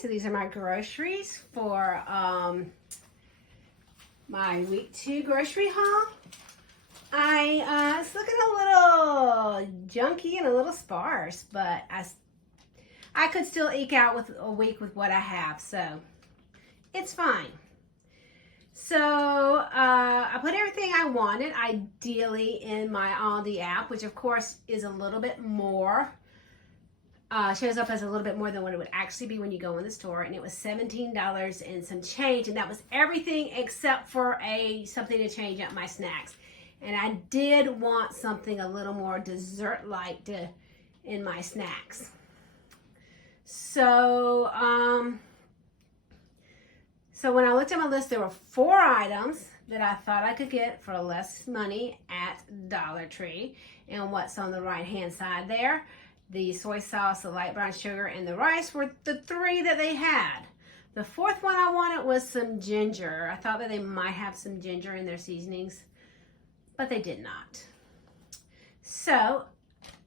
so these are my groceries for my week 2 grocery haul. It's looking a little junky and a little sparse, but I could still eke out with a week with what I have, so it's fine. So I put everything I wanted, ideally, in my Aldi app, which of course is a little bit more. Shows up as a little bit more than what it would actually be when you go in the store, and it was $17 and some change, and that was everything except for something to change up my snacks. And I did want something a little more dessert-like in my snacks. So when I looked at my list, there were 4 items that I thought I could get for less money at Dollar Tree. And what's on the right-hand side there? The soy sauce, the light brown sugar, and the rice were the 3 that they had. The 4th one I wanted was some ginger. I thought that they might have some ginger in their seasonings, but they did not. So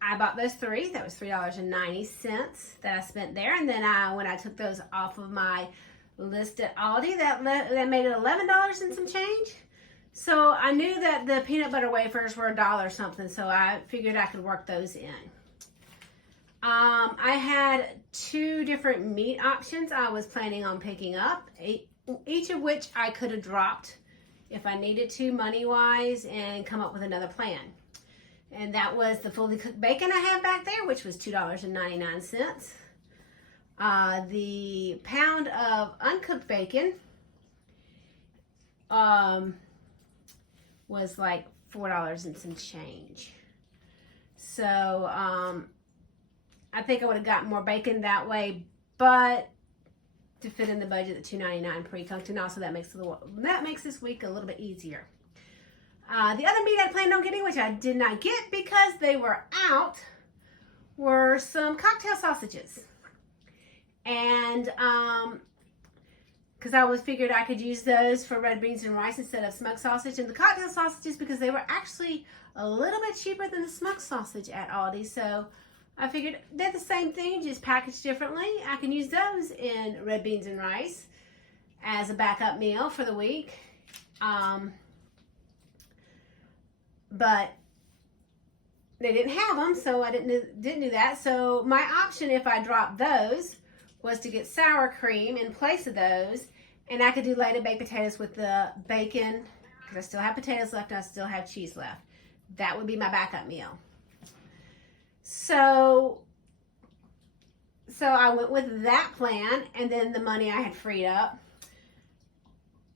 I bought those 3. That was $3.90 that I spent there. And then when I took those off of my list at Aldi, that made it $11 and some change. So I knew that the peanut butter wafers were $1 something, so I figured I could work those in. I had 2 different meat options I was planning on picking up, each of which I could have dropped if I needed to money-wise and come up with another plan. And that was the fully cooked bacon I have back there, which was $2.99. The pound of uncooked bacon was like $4 and some change. So I think I would have gotten more bacon that way, but to fit in the budget, the $2.99 pre-cooked, and also that makes this week a little bit easier. The other meat I planned on getting, which I did not get because they were out, were some cocktail sausages. And because I figured I could use those for red beans and rice instead of smoked sausage, and the cocktail sausages because they were actually a little bit cheaper than the smoked sausage at Aldi. So I figured they're the same thing, just packaged differently. I can use those in red beans and rice as a backup meal for the week. But they didn't have them, so I didn't do that. So my option, if I dropped those, was to get sour cream in place of those, and I could do later baked potatoes with the bacon, because I still have potatoes left and I still have cheese left. That would be my backup meal. So I went with that plan, and then the money I had freed up.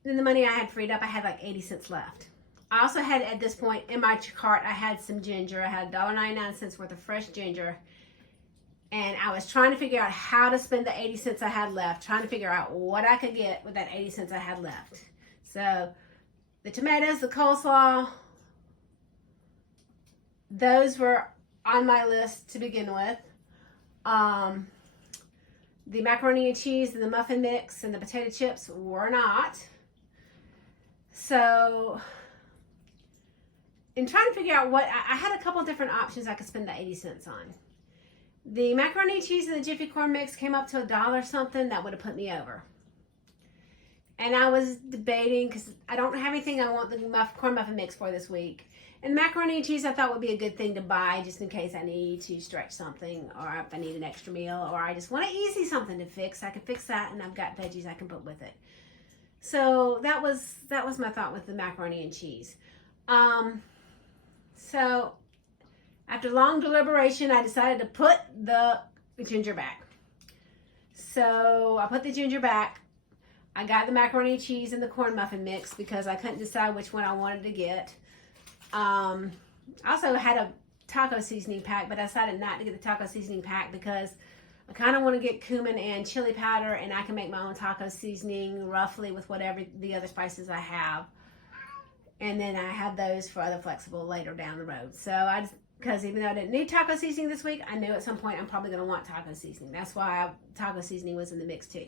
I had like 80 cents left. I also had, at this point in my cart, I had some ginger. I had $1.99 worth of fresh ginger. And I was trying to figure out how to spend the 80 cents I had left, trying to figure out what I could get with that 80 cents I had left. So the tomatoes, the coleslaw, those were on my list to begin with. The macaroni and cheese and the muffin mix and the potato chips were not. So in trying to figure out I had a couple different options I could spend the 80 cents on. The macaroni and cheese and the Jiffy corn mix came up to $1 something. That would have put me over. And I was debating, because I don't have anything I want the corn muffin mix for this week. And macaroni and cheese I thought would be a good thing to buy just in case I need to stretch something, or if I need an extra meal, or I just want an easy something to fix. I can fix that, and I've got veggies I can put with it. So that was my thought with the macaroni and cheese. So after long deliberation, I decided to put the ginger back. So I put the ginger back. I got the macaroni and cheese and the corn muffin mix because I couldn't decide which one I wanted to get. I also had a taco seasoning pack, but I decided not to get the taco seasoning pack because I kind of want to get cumin and chili powder, and I can make my own taco seasoning roughly with whatever the other spices I have. And then I have those for other flexible later down the road. So because even though I didn't need taco seasoning this week, I knew at some point I'm probably going to want taco seasoning. That's why taco seasoning was in the mix too.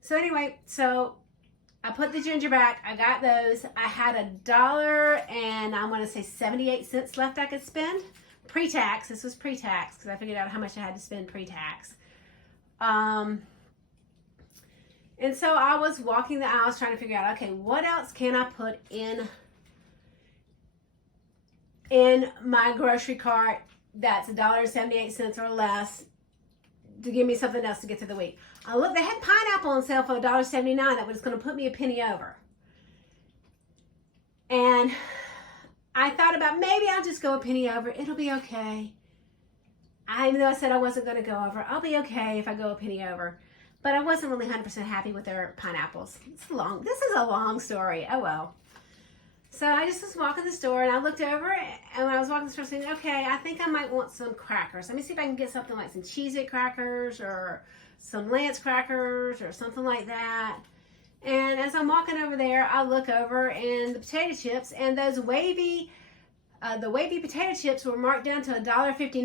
So anyway, I put the ginger back. I got those. I had $1 and I'm going to say 78 cents left I could spend. Pre-tax. This was pre-tax because I figured out how much I had to spend pre-tax. And so I was walking the aisles trying to figure out, okay, what else can I put in my grocery cart that's $1.78 or less to give me something else to get through the week. I looked, they had pineapple on sale for $1.79 that was going to put me a penny over. And I thought about maybe I'll just go a penny over. It'll be okay. Even though I said I wasn't going to go over, I'll be okay if I go a penny over. But I wasn't really 100% happy with their pineapples. This is a long story. Oh well. So I just was walking the store and I looked over, and when I was walking the store, I was thinking, okay, I think I might want some crackers. Let me see if I can get something like some Cheez-It crackers or some Lance crackers or something like that. And as I'm walking over there, I look over and the potato chips and those wavy potato chips were marked down to $1.59.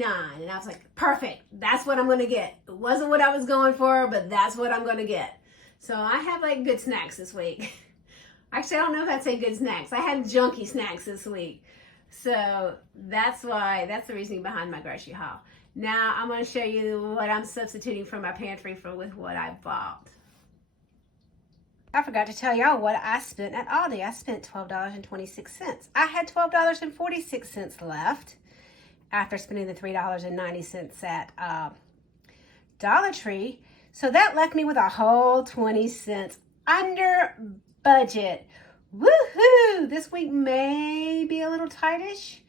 And I was like, perfect. That's what I'm going to get. It wasn't what I was going for, but that's what I'm going to get. So I have like good snacks this week. Actually, I don't know if I'd say good snacks. I had junky snacks this week. So that's the reasoning behind my grocery haul. Now I'm going to show you what I'm substituting from my pantry with what I bought. I forgot to tell y'all what I spent at Aldi. I spent $12.26. I had $12.46 left after spending the $3.90 at Dollar Tree. So that left me with a whole 20 cents under budget. Woohoo! This week may be a little tightish.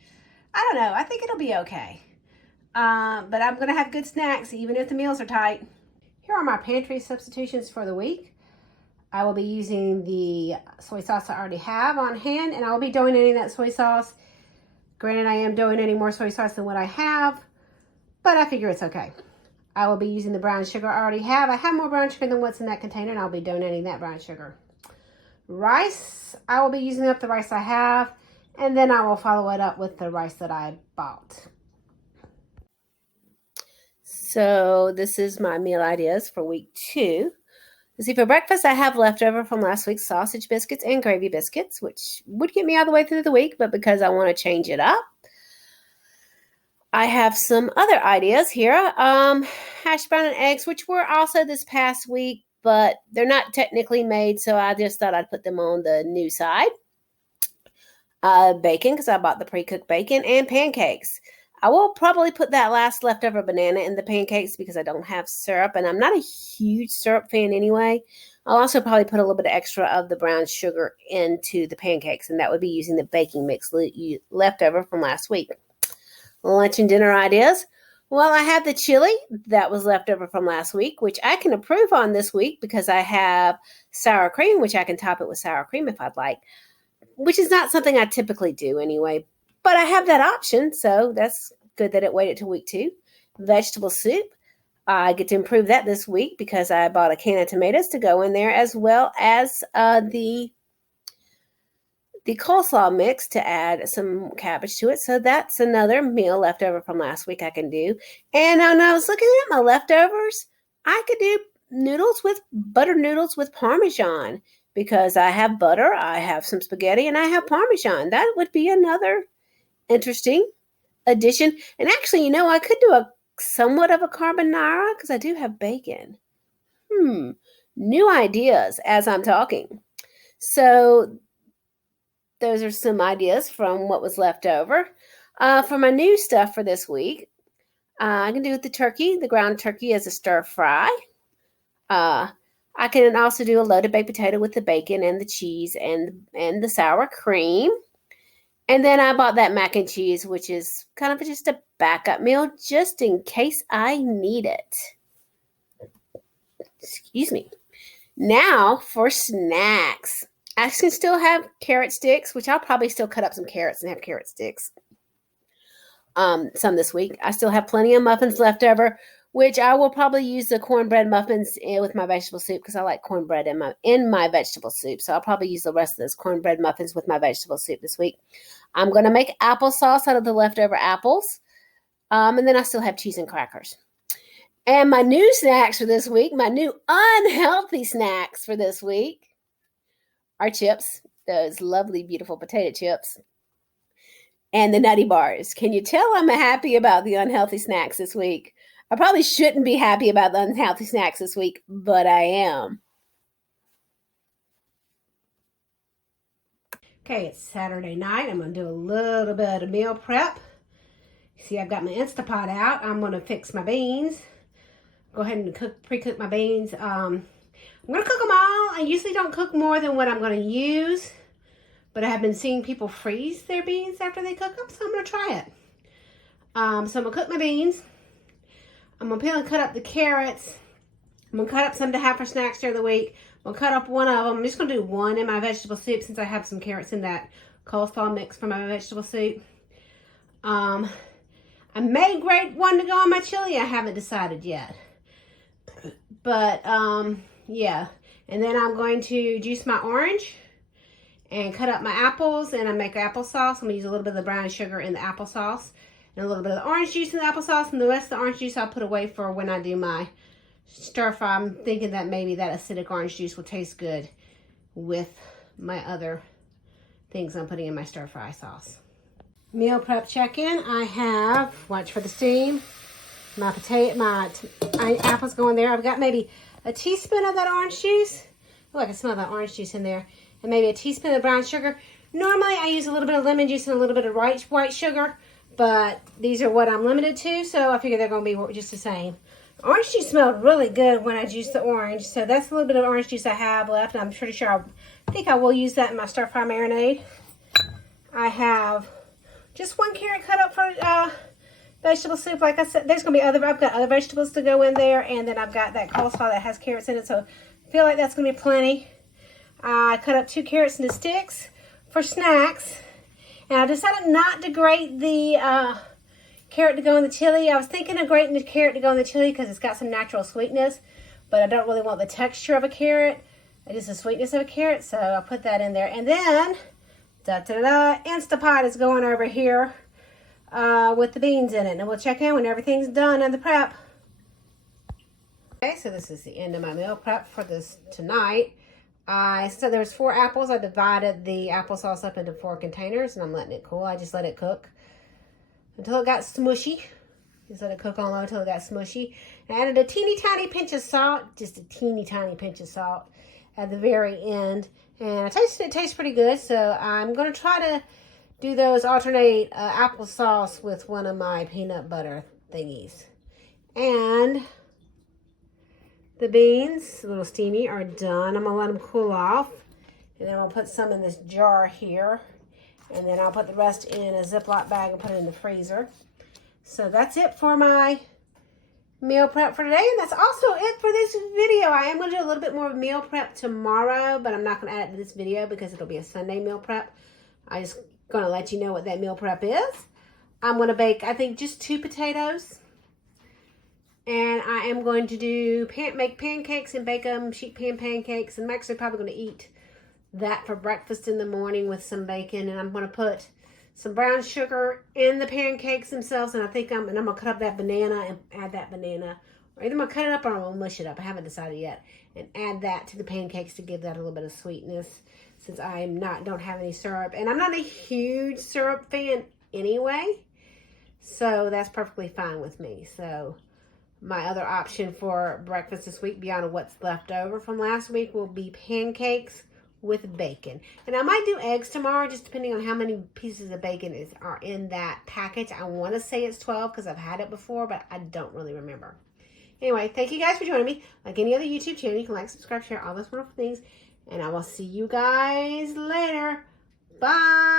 I don't know. I think it'll be okay. But I'm going to have good snacks even if the meals are tight. Here are my pantry substitutions for the week. I will be using the soy sauce I already have on hand, and I will be donating that soy sauce. Granted, I am donating more soy sauce than what I have, but I figure it's okay. I will be using the brown sugar I already have. I have more brown sugar than what's in that container, and I'll be donating that brown sugar. Rice, I will be using up the rice I have, and then I will follow it up with the rice that I bought. So this is my meal ideas for week 2. See, for breakfast, I have leftover from last week's sausage biscuits and gravy biscuits, which would get me all the way through the week, but because I want to change it up, I have some other ideas here. Hash brown and eggs, which were also this past week, but they're not technically made, so I just thought I'd put them on the new side. Bacon, because I bought the pre-cooked bacon, and pancakes. I will probably put that last leftover banana in the pancakes because I don't have syrup, and I'm not a huge syrup fan anyway. I'll also probably put a little bit extra of the brown sugar into the pancakes, and that would be using the baking mix leftover from last week. Lunch and dinner ideas. Well, I have the chili that was left over from last week, which I can improve on this week because I have sour cream, which I can top it with sour cream if I'd like, which is not something I typically do anyway. But I have that option, so that's good that it waited till week 2. Vegetable soup. I get to improve that this week because I bought a can of tomatoes to go in there, as well as the coleslaw mix to add some cabbage to it. So that's another meal left over from last week I can do. And when I was looking at my leftovers, I could do butter noodles with Parmesan because I have butter, I have some spaghetti, and I have Parmesan. That would be another interesting addition. And actually, I could do a somewhat of a carbonara because I do have bacon. New ideas as I'm talking. So those are some ideas from what was left over. For my new stuff for this week, I can do the ground turkey as a stir fry. I can also do a loaded baked potato with the bacon and the cheese and the sour cream. And then I bought that mac and cheese, which is kind of just a backup meal just in case I need it. Excuse me. Now for snacks. I can still have carrot sticks, which I'll probably still cut up some carrots and have carrot sticks. Some this week. I still have plenty of muffins left over, which I will probably use the cornbread muffins with my vegetable soup because I like cornbread in my vegetable soup. So I'll probably use the rest of those cornbread muffins with my vegetable soup this week. I'm going to make applesauce out of the leftover apples. And then I still have cheese and crackers. And my new snacks for this week, my new unhealthy snacks for this week are chips, those lovely, beautiful potato chips, and the Nutty Bars. Can you tell I'm happy about the unhealthy snacks this week? I probably shouldn't be happy about the unhealthy snacks this week, but I am. Okay, it's Saturday night. I'm going to do a little bit of meal prep. See, I've got my Instapot out. I'm going to fix my beans. Go ahead and pre-cook my beans. I'm going to cook them all. I usually don't cook more than what I'm going to use. But I have been seeing people freeze their beans after they cook them, so I'm going to try it. So I'm going to cook my beans. I'm going to peel and cut up the carrots. I'm going to cut up some to have for snacks during the week. I'm going to cut up one of them. I'm just going to do one in my vegetable soup since I have some carrots in that coleslaw mix for my vegetable soup. I may grate one to go on my chili. I haven't decided yet. But, yeah. And then I'm going to juice my orange and cut up my apples, and I make applesauce. I'm going to use a little bit of the brown sugar in the applesauce and a little bit of the orange juice in the applesauce, and the rest of the orange juice I'll put away for when I do my stir fry. I'm thinking that maybe that acidic orange juice will taste good with my other things I'm putting in my stir fry sauce. Meal prep check-in. I have, watch for the steam, my apples go in there. I've got maybe a teaspoon of that orange juice. Oh, I can smell that orange juice in there. And maybe a teaspoon of brown sugar. Normally I use a little bit of lemon juice and a little bit of white sugar, but these are what I'm limited to, so I figure they're going to be just the same. Orange juice smelled really good when I juiced the orange, so that's a little bit of orange juice I have left, and I'm pretty sure I think I will use that in my stir fry marinade. I have just one carrot cut up for vegetable soup. Like I said, I've got other vegetables to go in there, and then I've got that coleslaw that has carrots in it, so I feel like that's going to be plenty. I cut up 2 carrots into sticks for snacks. And I decided not to grate the carrot to go in the chili. I was thinking of grating the carrot to go in the chili because it's got some natural sweetness. But I don't really want the texture of a carrot. Just the sweetness of a carrot. So I'll put that in there. And then, Instapot is going over here with the beans in it. And we'll check in when everything's done in the prep. Okay, so this is the end of my meal prep for this tonight. So there's 4 apples. I divided the applesauce up into 4 containers, and I'm letting it cool. I just let it cook until it got smushy. Just let it cook on low until it got smushy. And I added a teeny tiny pinch of salt, just a teeny tiny pinch of salt at the very end. And it tastes pretty good, so I'm going to try to do those alternate applesauce with one of my peanut butter thingies. And the beans, a little steamy, are done. I'm going to let them cool off. And then I'll put some in this jar here. And then I'll put the rest in a Ziploc bag and put it in the freezer. So that's it for my meal prep for today. And that's also it for this video. I am going to do a little bit more meal prep tomorrow, but I'm not going to add it to this video because it'll be a Sunday meal prep. I'm just going to let you know what that meal prep is. I'm going to bake, I think, just 2 potatoes. And I am going to make pancakes and bake them, sheet pan pancakes. And I'm actually probably going to eat that for breakfast in the morning with some bacon. And I'm going to put some brown sugar in the pancakes themselves. And I'm going to cut up that banana and add that banana. Or either I'm going to cut it up or I'm going to mush it up. I haven't decided yet. And add that to the pancakes to give that a little bit of sweetness, since I don't have any syrup. And I'm not a huge syrup fan anyway. So that's perfectly fine with me. So my other option for breakfast this week, beyond what's left over from last week, will be pancakes with bacon. And I might do eggs tomorrow, just depending on how many pieces of bacon are in that package. I want to say it's 12 because I've had it before, but I don't really remember. Anyway, thank you guys for joining me. Like any other YouTube channel, you can like, subscribe, share, all those wonderful things. And I will see you guys later. Bye.